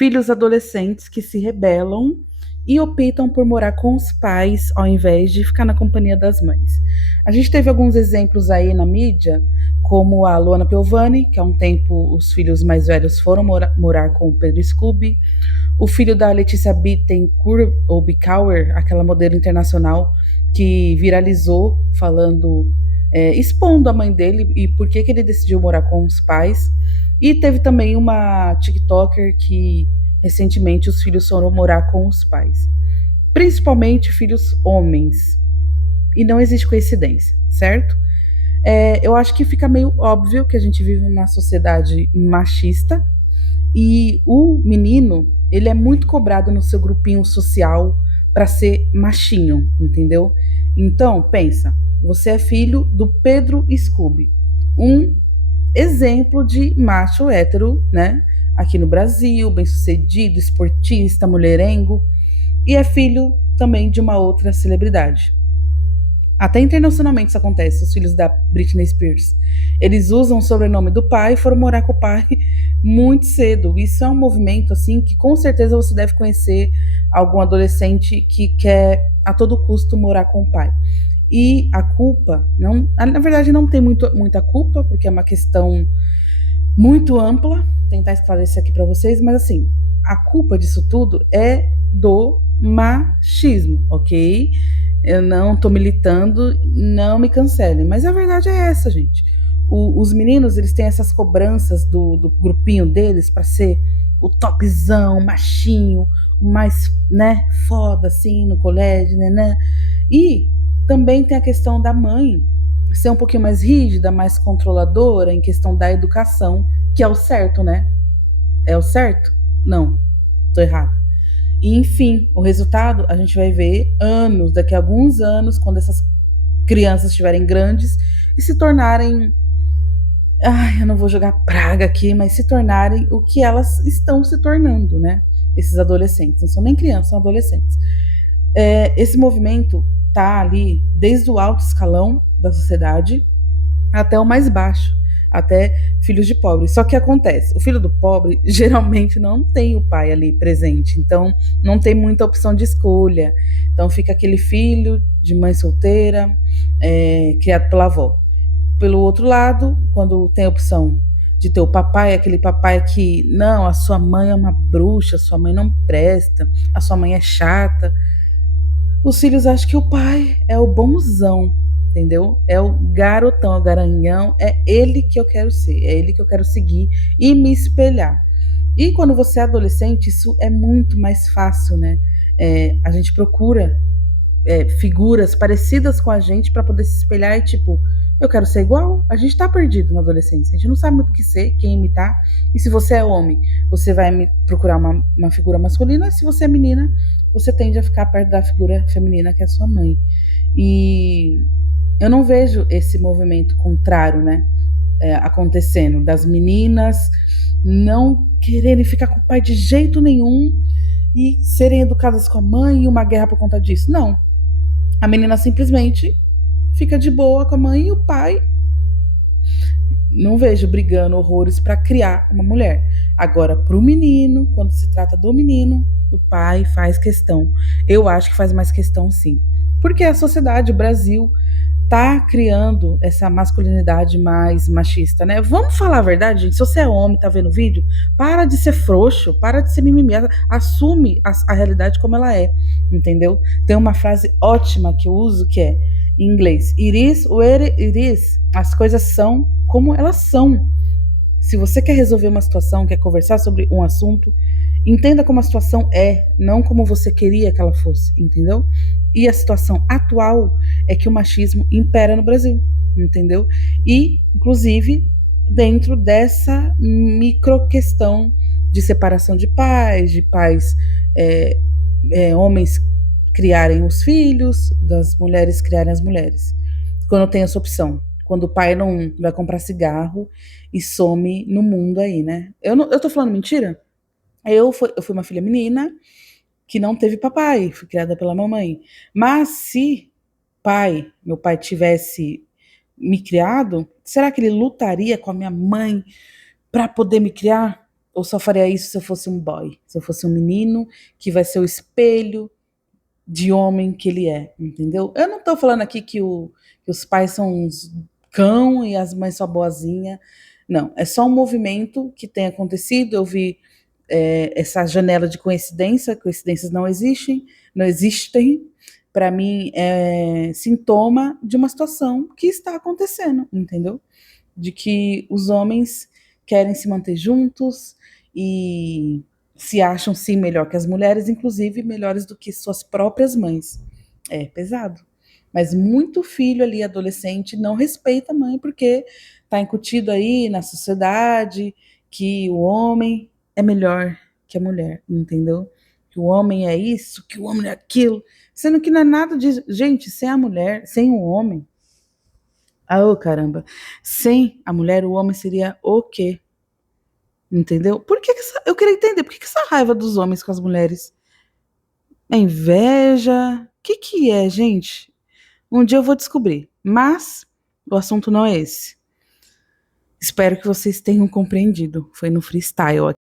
filhos adolescentes que se rebelam e optam por morar com os pais ao invés de ficar na companhia das mães. A gente teve alguns exemplos aí na mídia, como a Luana Piovani, que há um tempo os filhos mais velhos foram morar com o Pedro Scooby, o filho da Letícia Bittencourt, ou Bickauer, aquela modelo internacional que viralizou falando, expondo a mãe dele e por que ele decidiu morar com os pais. E teve também uma TikToker que recentemente os filhos foram morar com os pais. Principalmente filhos homens. E não existe coincidência, certo? Eu acho que fica meio óbvio que a gente vive numa sociedade machista e o menino, ele é muito cobrado no seu grupinho social para ser machinho, entendeu? Então, pensa, você é filho do Pedro Scooby, um exemplo de macho hétero, né? Aqui no Brasil, bem-sucedido, esportista, mulherengo, e é filho também de uma outra celebridade. Até internacionalmente isso acontece, os filhos da Britney Spears. Eles usam o sobrenome do pai e foram morar com o pai muito cedo. Isso é um movimento assim que com certeza você deve conhecer algum adolescente que quer a todo custo morar com o pai. E a culpa, não, na verdade não tem muita culpa, porque é uma questão muito ampla, tentar esclarecer aqui para vocês, mas assim, a culpa disso tudo é do machismo, ok? Eu não tô militando, não me cancelem, mas a verdade é essa, gente. Os meninos, eles têm essas cobranças do grupinho deles para ser o topzão, machinho, o mais, né, foda assim no colégio, né? E também tem a questão da mãe ser um pouquinho mais rígida, mais controladora em questão da educação, que é o certo, né? É o certo? Não, tô errado. E, enfim, o resultado a gente vai ver anos, daqui a alguns anos, quando essas crianças estiverem grandes e se tornarem. Ai, eu não vou jogar praga aqui, mas se tornarem o que elas estão se tornando, né? Esses adolescentes. Não são nem crianças, são adolescentes. Esse movimento tá ali desde o alto escalão da sociedade até o mais baixo, até filhos de pobre. Só que acontece, o filho do pobre geralmente não tem o pai ali presente, então não tem muita opção de escolha. Então fica aquele filho de mãe solteira, criado pela avó. Pelo outro lado, quando tem a opção de ter o papai, aquele papai que, não, a sua mãe é uma bruxa, a sua mãe não presta, a sua mãe é chata, os filhos acham que o pai é o bonzão, entendeu? É o garotão, é o garanhão, é ele que eu quero ser, é ele que eu quero seguir e me espelhar. E quando você é adolescente, isso é muito mais fácil, né? A gente procura figuras parecidas com a gente para poder se espelhar e tipo, eu quero ser igual. A gente tá perdido na adolescência, a gente não sabe muito o que ser, quem imitar. E se você é homem, você vai procurar uma figura masculina, e se você é menina, você tende a ficar perto da figura feminina, que é a sua mãe. E eu não vejo esse movimento contrário, né, acontecendo, das meninas não quererem ficar com o pai de jeito nenhum e serem educadas com a mãe e uma guerra por conta disso. Não. A menina simplesmente fica de boa com a mãe e o pai não vejo brigando horrores para criar uma mulher. Agora, para o menino, quando se trata do menino, o pai faz questão. Eu acho que faz mais questão, sim. Porque a sociedade, o Brasil, tá criando essa masculinidade mais machista, né? Vamos falar a verdade, gente. Se você é homem, tá vendo o vídeo, para de ser frouxo, para de ser mimimi, assume a realidade como ela é, entendeu? Tem uma frase ótima que eu uso que é em inglês: It is what it is. As coisas são como elas são. Se você quer resolver uma situação, quer conversar sobre um assunto, entenda como a situação é, não como você queria que ela fosse, entendeu? E a situação atual é que o machismo impera no Brasil, entendeu? E, inclusive, dentro dessa micro questão de separação de pais, homens criarem os filhos, das mulheres criarem as mulheres. Quando tem essa opção. Quando o pai não vai comprar cigarro e some no mundo aí, né? Eu tô falando mentira? Eu fui uma filha menina que não teve papai, fui criada pela mamãe. Mas se meu pai tivesse me criado, será que ele lutaria com a minha mãe para poder me criar? Ou só faria isso se eu fosse um boy, se eu fosse um menino que vai ser o espelho de homem que ele é, entendeu? Eu não tô falando aqui que os pais são uns cão e as mães só boazinha. Não, é só um movimento que tem acontecido. Eu vi essa janela de coincidência, coincidências não existem, não existem. Para mim, é sintoma de uma situação que está acontecendo, entendeu? De que os homens querem se manter juntos e se acham sim melhor que as mulheres, inclusive melhores do que suas próprias mães. É pesado. Mas muito filho ali, adolescente, não respeita a mãe porque está incutido aí na sociedade que o homem é melhor que a mulher, entendeu? Que o homem é isso, que o homem é aquilo, sendo que não é nada disso. Gente, sem a mulher, sem o homem, ah, ô caramba, sem a mulher, o homem seria o quê? Entendeu? Eu queria entender, por que essa raiva dos homens com as mulheres? É inveja? O que é, gente? Um dia eu vou descobrir, mas o assunto não é esse. Espero que vocês tenham compreendido. Foi no freestyle.